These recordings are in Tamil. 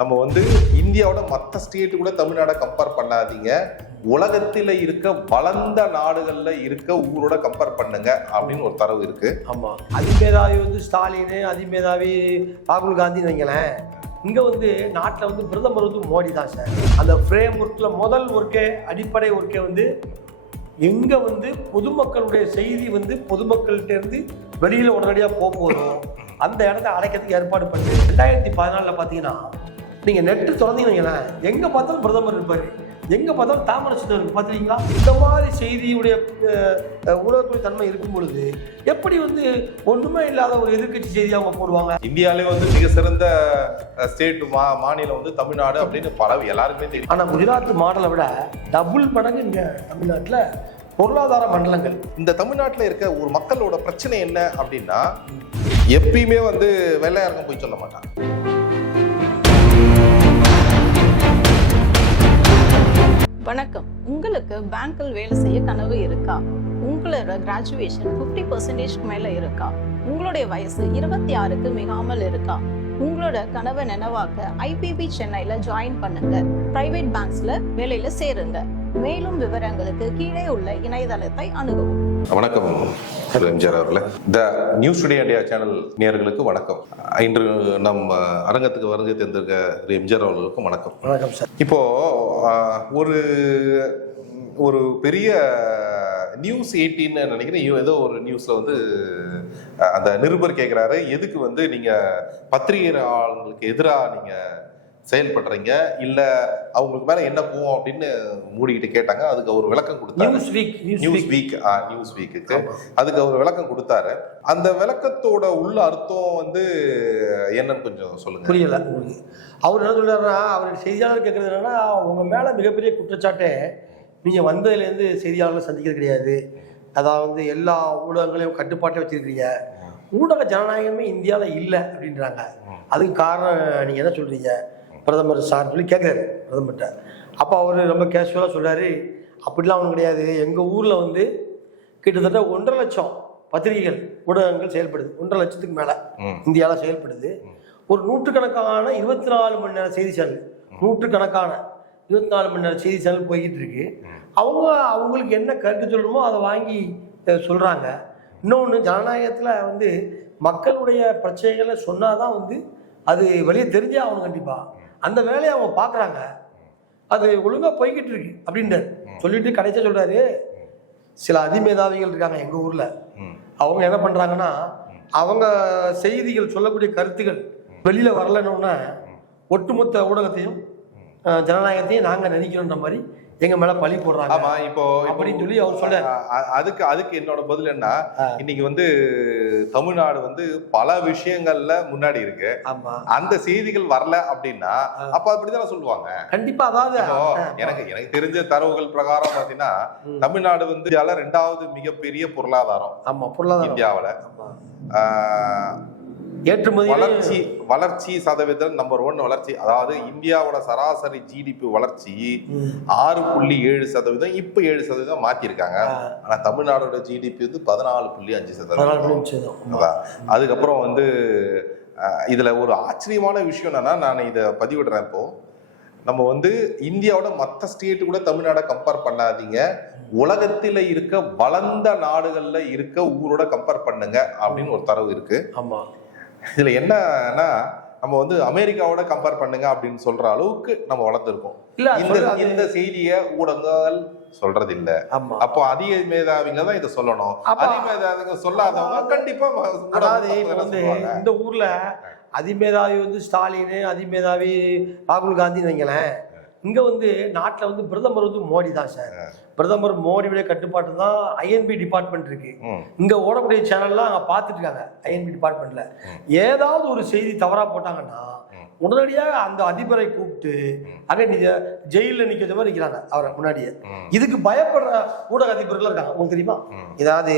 நம்ம வந்து இந்தியாவோட மற்ற ஸ்டேட்டு கூட தமிழ்நாடை கம்பேர் பண்ணாதீங்க. உலகத்தில் இருக்க வளர்ந்த நாடுகளில் இருக்க ஊரோட கம்பேர் பண்ணுங்க அப்படின்னு ஒரு தரவு இருக்கு. ஆமாம் அதிமேதாவி வந்து ஸ்டாலின் அதிமேதாவி ராகுல் காந்தி வைங்களேன். இங்கே வந்து நாட்டில் வந்து பிரதமர் வந்து மோடி தான் சார். அந்த ஃப்ரேம் ஒர்க்கில் முதல் ஒர்க்கே அடிப்படை ஒர்க்கே வந்து எங்கே வந்து பொதுமக்களுடைய செய்தி வந்து பொதுமக்கள்கிட்டேருந்து வெளியில் உடனடியாக போக போதும் அந்த இடத்த அடைக்கிறதுக்கு ஏற்பாடு பண்ணி. ரெண்டாயிரத்தி பதினாலில் பார்த்தீங்கன்னா நீங்கள் நெட்டு திறந்தீங்கன்னா எங்கே பார்த்தாலும் பிரதமர் இருப்பார். எங்கே பார்த்தாலும் தாமரை சின்னம் இருக்கு பார்த்துருக்கீங்களா இந்த மாதிரி செய்தியுடைய ஊடகத்துறை தன்மை இருக்கும் பொழுது எப்படி வந்து ஒன்றுமே இல்லாத ஒரு எதிர்க்கட்சி செய்தி அவங்க போடுவாங்க? இந்தியாவிலே வந்து மிக சிறந்த ஸ்டேட் மா மாநிலம் வந்து தமிழ்நாடு அப்படின்னு பல எல்லாருக்குமே தெரியும். ஆனால் குஜராத் மாடலை விட டபுள் மடங்கு இங்கே தமிழ்நாட்டில் பொருளாதார மண்டலங்கள். இந்த தமிழ்நாட்டுல இருக்க ஒரு மக்களோட பிரச்சனை என்ன அப்படின்னா எப்பயுமே வந்து வெள்ளையாரங்க போய் சொல்ல மாட்டாங்க. வணக்கம். உங்களுக்கு பேங்க்கில் வேலை செய்ய கனவு இருக்கா? உங்களோட கிராஜுவேஷன் ஃபிஃப்டி பர்சன்டேஜ்க்கு மேலே இருக்கா? உங்களுடைய வயசு இருபத்தி ஆறுக்கு மிகாமல் இருக்கா? உங்களோட கனவை நினைவாக்க ஐபிபி சென்னையில் ஜாயின் பண்ணுங்க. பிரைவேட் பேங்க்ஸ்ல வேலையில சேருங்க. மேலும் விவரங்களுக்கு கீழே உள்ள இணையதளத்தை அணுகவும். வணக்கம் எம்ஜிஆர் அவர்களே. The news today India channel நேயர்களுக்கு வணக்கம். இன்று நம் அரங்கத்துக்கு வருகை தந்திருக்க திரு எம்ஜிஆர் அவர்களுக்கும் வணக்கம். வணக்கம் சார். இப்போ ஒரு ஒரு பெரிய நியூஸ் எயிட்டின்னு நினைக்கிறேன். ஏதோ ஒரு நியூஸ்ல வந்து அந்த நிருபர் கேட்குறாரு எதுக்கு வந்து நீங்க பத்திரிகையாளர்களுக்கு எதிராக நீங்க செயல்படுறீங்க? இல்ல அவங்களுக்கு மேல என்ன போவோம் அப்படின்னு மூடிக்கிட்டு கேட்டாங்க. அதுக்கு அவர் விளக்கம் கொடுத்தாரு. நியூஸ் வீக் நியூஸ் வீக் நியூஸ் வீக்குக்கு அதுக்கு அவர் விளக்கம் கொடுத்தாரு. அந்த விளக்கத்தோட உள்ள அர்த்தம் வந்து என்னன்னு கொஞ்சம் சொல்லுங்க. புரியல. அவர் என்ன சொல்றாருன்னா அவர் செய்தியாளர் கேட்கறது என்னன்னா உங்க மேல மிகப்பெரிய குற்றச்சாட்டே நீங்க வந்ததுலேருந்து செய்தியாளர்களை சந்திக்கிறது கிடையாது. அதாவது வந்து எல்லா ஊடகங்களையும் கட்டுப்பாட்டை வச்சிருக்கிறீங்க. ஊடக ஜனநாயகமே இந்தியாவில் இல்லை அப்படின்றாங்க. அதுக்கு காரணம் நீங்க என்ன சொல்றீங்க? பிரதமர் சார் சொல்லி கேட்குறாரு பிரதமர்கிட்ட. அப்போ அவர் ரொம்ப கேஷுவலாக சொல்றாரு அப்படிலாம் ஒன்றும் கிடையாது. எங்கள் ஊரில் வந்து கிட்டத்தட்ட ஒன்றரை லட்சம் பத்திரிகைகள் ஊடகங்கள் செயல்படுது. ஒன்றரை லட்சத்துக்கு மேலே. இந்தியாவில் செயல்படுது. ஒரு நூற்றுக்கணக்கான இருபத்தி நாலு மணி நேரம் செய்தி சேனல் நூற்றுக்கணக்கான இருபத்தி நாலு மணி நேரம் செய்தி சேனல் போய்கிட்டு இருக்கு அவங்க அவங்களுக்கு என்ன கருத்து சொல்லணுமோ அதை வாங்கி அஹ், சொல்றாங்க. இன்னொன்று ஜனநாயகத்தில் வந்து மக்களுடைய பிரச்சனைகளை சொன்னாதான் வந்து அது வெளியே தெரிஞ்சே ஆகணும் கண்டிப்பா. அந்த வேலையை அவங்க பார்க்குறாங்க. அது ஒழுங்கா போய்கிட்டு இருக்கு அப்படின்றாரு. சொல்லிட்டு கடைசியாக சொல்றாரு சில அதிமேதாவிகள் இருக்காங்க எங்க ஊர்ல. அவங்க என்ன பண்றாங்கன்னா அவங்க செய்திகள் சொல்லக்கூடிய கருத்துகள் வெளியில வரலன்னொன்னே ஒட்டுமொத்த ஊடகத்தையும் ஜனநாயகத்தையும் நாங்க நினைக்கிறோன்ற மாதிரி எங்க மேல பழி போடுறாங்க. ஆமா இப்போ இப்போ- அப்படின்னு சொல்லி அவர் அ- அதுக்கு அதுக்கு என்னோட பதில் என்ன. இன்னைக்கு வந்து தமிழ்நாடு வந்து பல விஷயங்கள்ல முன்னாடி இருக்கு. ஆமா. அந்த செய்திகள் வரல அப்படின்னா. அப்ப அப்படித்தானே சொல்லுவாங்க? கண்டிப்பா அதாவது எனக்கு எனக்கு தெரிஞ்ச தரவுகள் பிரகாரம் பாத்தீங்கன்னா. தமிழ்நாடு வந்து ரெண்டாவது மிகப்பெரிய பொருளாதாரம். ஆமா பொருளாதாரம். இந்தியாவுல. ஏற்றுமதி வளர்ச்சி வளர்ச்சி சதவீதம் நம்பர் ஒன் வளர்ச்சி. அதாவது இந்தியாவோட சராசரி ஜிடிபி வளர்ச்சி ஆறு புள்ளி ஏழு சதவீதம் இப்ப ஏழு சதவீதம் மாத்திருக்காங்க. ஆனா தமிழ்நாடோட ஜிடிபி வந்து பதினாலு புள்ளி அஞ்சு சதவீதம். அதுக்கப்புறம் வந்து இதுல ஒரு ஆச்சரியமான விஷயம் என்னன்னா நான் இதை பதிவிடுறேன் இப்போ. நம்ம வந்து இந்தியாவோட மற்ற ஸ்டேட் கூட தமிழ்நாடை கம்பேர் பண்ணாதீங்க. உலகத்துல இருக்க வளர்ந்த நாடுகள்ல இருக்க ஊரோட கம்பேர் பண்ணுங்க அப்படின்னு ஒரு தரவு இருக்கு. ஆமா. இதுல என்னன்னா நம்ம வந்து அமெரிக்காவோட கம்பேர் பண்ணுங்க அப்படின்னு சொல்ற அளவுக்கு நம்ம வளர்ந்துருக்கோம் இந்த இந்த செய்தியை ஊடகங்கள் சொல்றது இல்ல அப்போ அதிக மேதாவிங்க தான் இதை சொல்லணும். அப்ப- அதிக மேதாவிங்க சொல்லாதவங்க கண்டிப்பா அதாவது வந்து. இந்த ஊர்ல அதிமேதாவி வந்து ஸ்டாலின் அதிமேதாவி ராகுல் காந்தி வைங்களேன். இங்க வந்து நாட்டுல வந்து பிரதமர் வந்து மோடி தான் சார் பிரதமர் மோடியுடைய கட்டுப்பாட்டு தான் ஐஎன்பி டிபார்ட்மெண்ட் இருக்கு. இங்க ஓடக்கூடிய சேனல்லாம் அங்க பார்த்துட்டு இருக்காங்க ஐஎன்பி டிபார்ட்மெண்ட்ல ஏதாவது ஒரு செய்தி தவறா போட்டாங்கன்னா. உடனடியாக அந்த அதிபரை கூப்பிட்டு அங்கே நீங்க ஜெயிலில் நிற்கிற மாதிரி நிற்கிறாங்க அவரை முன்னாடியே. இதுக்கு பயப்படுற ஊடக அதிபர்கள் இருக்காங்க. உங்களுக்கு தெரியுமா. ஏதாவது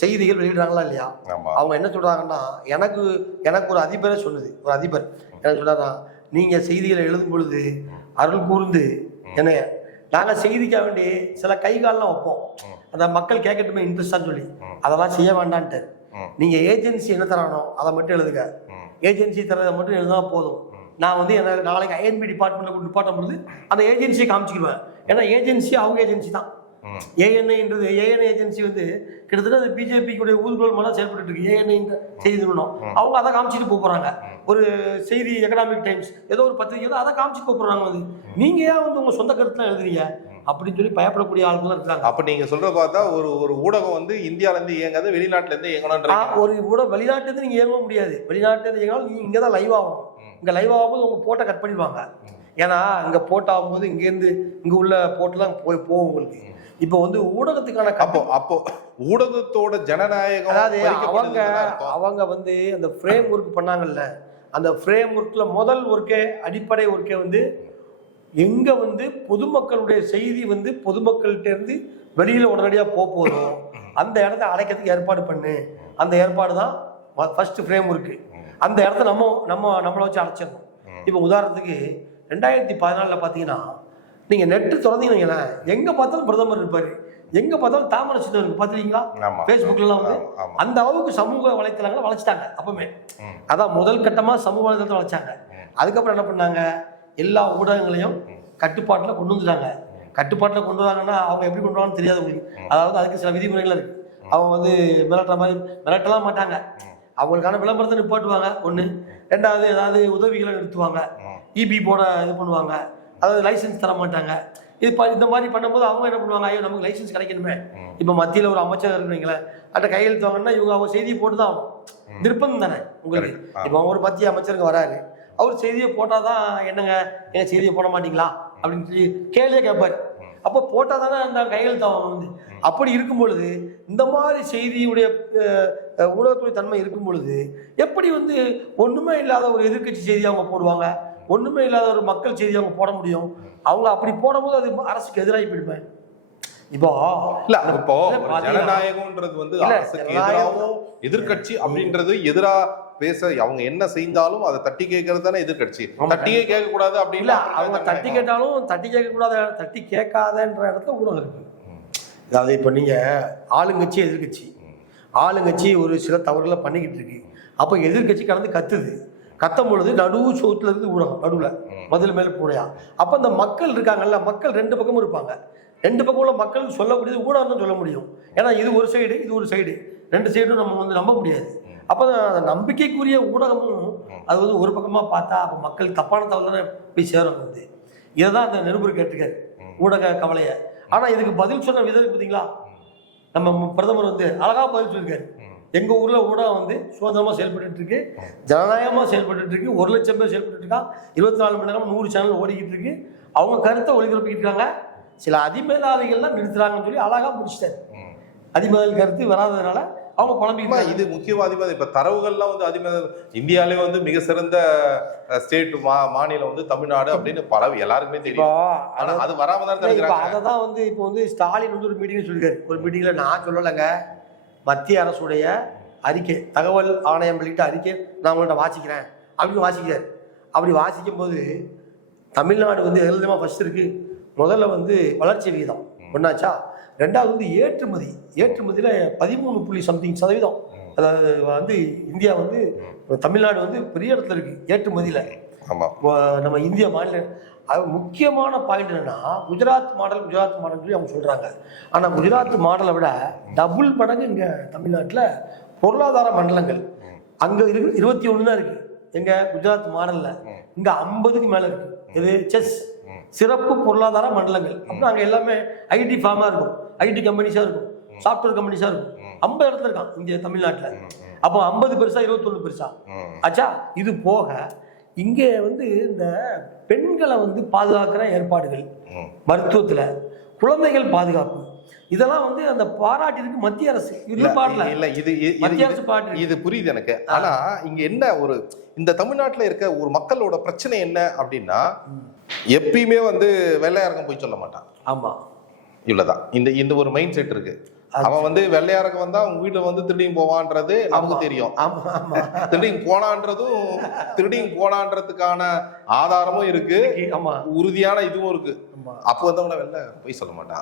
செய்திகள் வெளியிடுறாங்களா இல்லையா? அவங்க என்ன சொல்றாங்கன்னா எனக்கு எனக்கு ஒரு அதிபரே சொன்னது ஒரு அதிபர். என்ன சொல்றாரா நீங்க செய்திகளை எழுதும் பொழுது அருள் கூர்ந்து என்ன நாங்க செய்திக்காக வேண்டி சில கை கால்லாம் வைப்போம். அந்த மக்கள் கேட்கட்டுமே இன்ட்ரெஸ்டான்னு சொல்லி. அதெல்லாம் செய்ய வேண்டான்ட்டு ம். நீங்க ஏஜென்சி என்ன தரானோ அதை மட்டும் எழுதுங்க ம். ஏஜென்சி தரதை மட்டும் எழுதினா போதும் நான் வந்து என்ன நாளைக்கு ஐஎன்பி டிபார்ட்மெண்ட்டில் டிபார்ட்மெண்ட் பொழுது அந்த ஏஜென்சியை காமிச்சிக்குவேன் ஏன்னா ஏஜென்சி அவங்க ஏஜென்சி தான். ஏஎன்ஐன்றது ஏஎன்ஐ ஏஜென்சி வந்து கிட்டத்தட்ட அது பிஜேபிக்குடைய ஊதுகுழல் மேலே செயல்பட்டு இருக்கு. ஏஎன்ஐன்ற செய்தி நிறுவனம். அவங்க அதை காமிச்சிட்டு போக போறாங்க ஒரு செய்தி எக்கனாமிக் டைம்ஸ் ஏதோ ஒரு பத்திரிகை அதை காமிச்சிட்டு போக போறாங்க வந்து நீங்க ஏன் வந்து உங்க சொந்த கருத்துல எழுதுறீங்க? அப்படின்னு சொல்லி பயப்படக்கூடிய ஆளுங்களும் இருக்காங்க. அப்ப நீங்க சொல்ற பார்த்தா ஒரு ஒரு ஊடகம் வந்து இந்தியால இருந்து இயங்காது வெளிநாட்டுல இருந்து ஆ, இயங்கணும்ன்ற ஒரு கூட வெளிநாட்டுலேருந்து நீங்க இயங்க முடியாது. வெளிநாட்டுலேருந்து இயங்கினாலும் நீங்க இங்கே தான் லைவ் ஆகணும் இங்க லைவ் ஆகும்போது உங்க போட்டை கட் பண்ணிடுவாங்க. ஏன்னா இங்க போட் ஆகும்போது இங்கேருந்து இங்க உள்ள போட்டெல்லாம் போய் போகும் உங்களுக்கு. இப்போ வந்து ஊடகத்துக்கான அப்போ அப்போ ஊடகத்தோட ஜனநாயகம் அதாவது அவங்க. அவங்க வந்து அந்த ஃப்ரேம் ஒர்க் பண்ணாங்கல்ல. அந்த ஃப்ரேம் ஒர்க்ல முதல் ஒர்க்கே அடிப்படை ஒர்க்கே வந்து எங்க வந்து பொதுமக்களுடைய செய்தி வந்து பொதுமக்கள்கிட்ட இருந்து வெளியில உடனடியா போக போதும். அந்த இடத்த அடைக்கிறதுக்கு ஏற்பாடு பண்ணு. அந்த ஏற்பாடு தான் ஃபர்ஸ்ட் ஃப்ரேம் ஒர்க்கு அந்த இடத்த நம்ம நம்ம நம்மளை வச்சு அடைச்சிடணும். இப்போ உதாரணத்துக்கு ரெண்டாயிரத்தி பதினாலில் பார்த்தீங்கன்னா நீங்க நெட்டு திறந்தீங்கன்னா எங்க பார்த்தாலும் பிரதமர் இருப்பாரு. எங்க பார்த்தாலும் தாமரை சின்னம் இருக்கு பார்த்துருக்கீங்களா ஃபேஸ்புக்லாம் வந்து. அந்த அளவுக்கு சமூக வலைத்தளங்களை வளைச்சிட்டாங்க அப்பவுமே. அதான் முதல் கட்டமா சமூக வலைத்தளத்தை வளைச்சாங்க அதுக்கப்புறம் என்ன பண்ணாங்க? எல்லா ஊடகங்களையும் கட்டுப்பாட்டில் கொண்டு வந்துட்டாங்க. கட்டுப்பாட்டில் கொண்டு வராங்கன்னா அவங்க எப்படி கொண்டு வராங்கன்னு தெரியாது உங்களுக்கு. அதாவது அதுக்கு சில விதிமுறைகள் இருக்கு. அவங்க வந்து மிரட்டுற மாதிரி மிரட்டலாம் மாட்டாங்க. அவங்களுக்கான விளம்பரத்தை நிப்பாட்டுவாங்க ஒன்று ரெண்டாவது ஏதாவது உதவிகளை நிறுத்துவாங்க. இபி போட இது பண்ணுவாங்க. அதாவது லைசென்ஸ் தர மாட்டாங்க. இது இந்த மாதிரி பண்ணும்போது அவங்க என்ன பண்ணுவாங்க? ஐயோ நமக்கு லைசென்ஸ் கிடைக்கணுமே. இப்போ மத்தியில் ஒரு அமைச்சர் இருக்கிறீங்களேன் அட்ட கையெழுத்து வாங்கினா இவங்க அவங்க செய்தியை போட்டு தான் ஆகணும். தானே உங்களுக்கு. இப்போ அவங்க ஒரு மத்திய அமைச்சருங்க வராரு. அவர் செய்தியை போட்டால் தான் என்னங்க? ஏன் செய்தியை போட மாட்டீங்களா? அப்படின்னு சொல்லி கேள்வியே கேட்பாரு அப்போ போட்டால் தானே அந்த கையெழுத்து ஆகணும் வந்து அப்படி இருக்கும் பொழுது இந்த மாதிரி செய்தியுடைய ஊடகத்துறை தன்மை இருக்கும் பொழுது எப்படி வந்து ஒன்றுமே இல்லாத ஒரு எதிர்க்கட்சி செய்தி அவங்க போடுவாங்க? ஒன்றுமே இல்லாத ஒரு மக்கள் செய்தி அவங்க போட முடியும். அவங்க அப்படி போடும்போது அது அரசுக்கு எதிராகி போயிடுவேன் இப்போ இல்ல இப்போ ஜனநாயகம்ன்றது வந்து அரசுக்கு எதிராகவும் எதிர்க்கட்சி அப்படின்றது எதிரா பேச அவங்க என்ன செய்தாலும் அதை தட்டி கேட்கறது தானே எதிர்க்கட்சி. ஆமா, தட்டியே கேட்க கூடாது இல்ல அப்படின்னு அவங்க தட்டி கேட்டாலும் தட்டி கேட்கக்கூடாத தட்டி கேட்காதன்ற இடத்துல ஊடகம் இருக்கு. அதாவது இப்போ நீங்க ஆளுங்கட்சி எதிர்க்கட்சி. ஆளுங்கட்சி ஒரு சில தவறுகளை பண்ணிக்கிட்டு இருக்கு. அப்போ எதிர்க்கட்சி கடந்து கத்துது. கத்தும் பொழுது நடுவு சோத்துல இருந்து ஊடகம் நடுவில். மதில் மேல பூனையா. அப்போ இந்த மக்கள் இருக்காங்கல்ல மக்கள் ரெண்டு பக்கமும் இருப்பாங்க. ரெண்டு பக்கம் உள்ள மக்கள் சொல்லக்கூடியது ஊடகம் தான் சொல்ல முடியும். ஏன்னா இது ஒரு சைடு இது ஒரு சைடு ரெண்டு சைடும் நம்ம வந்து நம்ப முடியாது. அப்போ அந்த நம்பிக்கைக்குரிய ஊடகமும் அது வந்து ஒரு பக்கமாக பார்த்தா அப்போ மக்கள் தப்பான தகவல் தானே போய் சேரும் வந்து. இதை தான் அந்த நிருபர் கேட்டிருக்காரு ஊடக கவலையை. ஆனால் இதுக்கு பதில் சொன்ன விதம் பார்த்தீங்களா நம்ம பிரதமர் வந்து அழகா பதில் சொல்லியிருக்காரு எங்க ஊர்ல ஊடகம் வந்து சுதந்திரமா செயல்பட்டு இருக்கு ஜனநாயகமா செயல்பட்டு இருக்கு ஒரு லட்சம் பேர் செயல்பட்டு இருக்கா இருபத்தி நாலு மணி நேரம் நூறு சேனல் ஓடிக்கிட்டு இருக்கு அவங்க கருத்தை ஒளிபரப்பிக்கிட்டு இருக்காங்க சில அதிமேதாவிகள்லாம் நிறுத்துறாங்கன்னு சொல்லி அழகா முடிச்சிட்டாரு. அதிமேதாவி கருத்து வராததுனால அவங்க புலம்பிக்கிட்டு இது முக்கியவாதிவாதி இப்ப தரவுகள்லாம் வந்து அதிக இந்தியாலே வந்து மிக சிறந்த ஸ்டேட் மா மாநிலம் வந்து தமிழ்நாடு அப்படின்னு பல எல்லாருக்குமே தெரியும். ஆனா அது வராம தான் அதை தான் வந்து இப்போ வந்து ஸ்டாலின் வந்து ஒரு மீட்டிங் சொல்லியிருக்காரு ஒரு மீட்டிங்ல நான் சொல்லலைங்க. மத்திய அரசுடைய அறிக்கை தகவல் ஆணையம் வெளியிட்ட அறிக்கை நான் உங்கள்கிட்ட வாசிக்கிறேன். அப்படின்னு வாசிக்கிறார். அப்படி வாசிக்கும் போது தமிழ்நாடு வந்து எழுதமா ஃபர்ஸ்ட் இருக்கு. முதல்ல வந்து வளர்ச்சி விகிதம். ஒன்னாச்சா ரெண்டாவது வந்து ஏற்றுமதி. ஏற்றுமதியில் பதிமூணு புள்ளி சம்திங் சதவீதம். அதாவது வந்து இந்தியா வந்து தமிழ்நாடு வந்து பெரிய இடத்துல இருக்கு ஏற்றுமதியில். நம்ம இந்திய மாநில அது முக்கியமான பாயிண்ட் என்னன்னா குஜராத் மாடல் குஜராத் மாடல் சொல்லி அவங்க சொல்றாங்க. ஆனா குஜராத் மாடலை விட டபுள் மடங்கு இங்க தமிழ்நாட்டுல பொருளாதார மண்டலங்கள். அங்க இருக்கு இருபத்தி ஒன்று தான் இருக்கு. எங்க குஜராத் மாடல்ல இங்க ஐம்பதுக்கு மேல இருக்கு. இது செஸ். சிறப்பு பொருளாதார மண்டலங்கள். அப்புறம் அங்க எல்லாமே ஐடி ஃபார்மா இருக்கும். ஐடி கம்பெனிஸா இருக்கும். சாஃப்ட்வேர் கம்பெனிஸா இருக்கும். ஐம்பது இடத்துல இருக்கான் இங்க தமிழ்நாட்டுல. அப்போ ஐம்பது பெருசா இருபத்தொன்னு பெருசா. ஆச்சா இது போக இங்கே வந்து இந்த பெண்களை வந்து பாதுகாக்கிற ஏற்பாடுகள். மருத்துவத்துல குழந்தைகள் பாதுகாப்பு. இதெல்லாம் வந்து அந்த பாராட்டிற்கு மத்திய அரசு இது இல்ல, இது மத்திய அரசு பாட்டு இது புரியுது எனக்கு. ஆனா இங்க என்ன ஒரு இந்த தமிழ்நாட்டுல இருக்க ஒரு மக்களோட பிரச்சனை என்ன அப்படின்னா எப்பயுமே வந்து வெள்ளையாரகம் போய் சொல்ல மாட்டான். ஆமா. இவ்வளவுதான். இந்த இந்த ஒரு மைண்ட் செட் இருக்கு. அவன் வந்து வெள்ளையாரகம் வந்தா உங்க வீட்டுல வந்து திருடியும் போவான்றது ஆமா. தெரியும். திருடியும் போனான்றதும் திருடியும் போனான்றதுக்கான ஆதாரமும் இருக்கு. ஆமா. உறுதியான இதுவும் இருக்கு. அப்போ வந்தவன வெள்ள போய் சொல்ல மாட்டான்.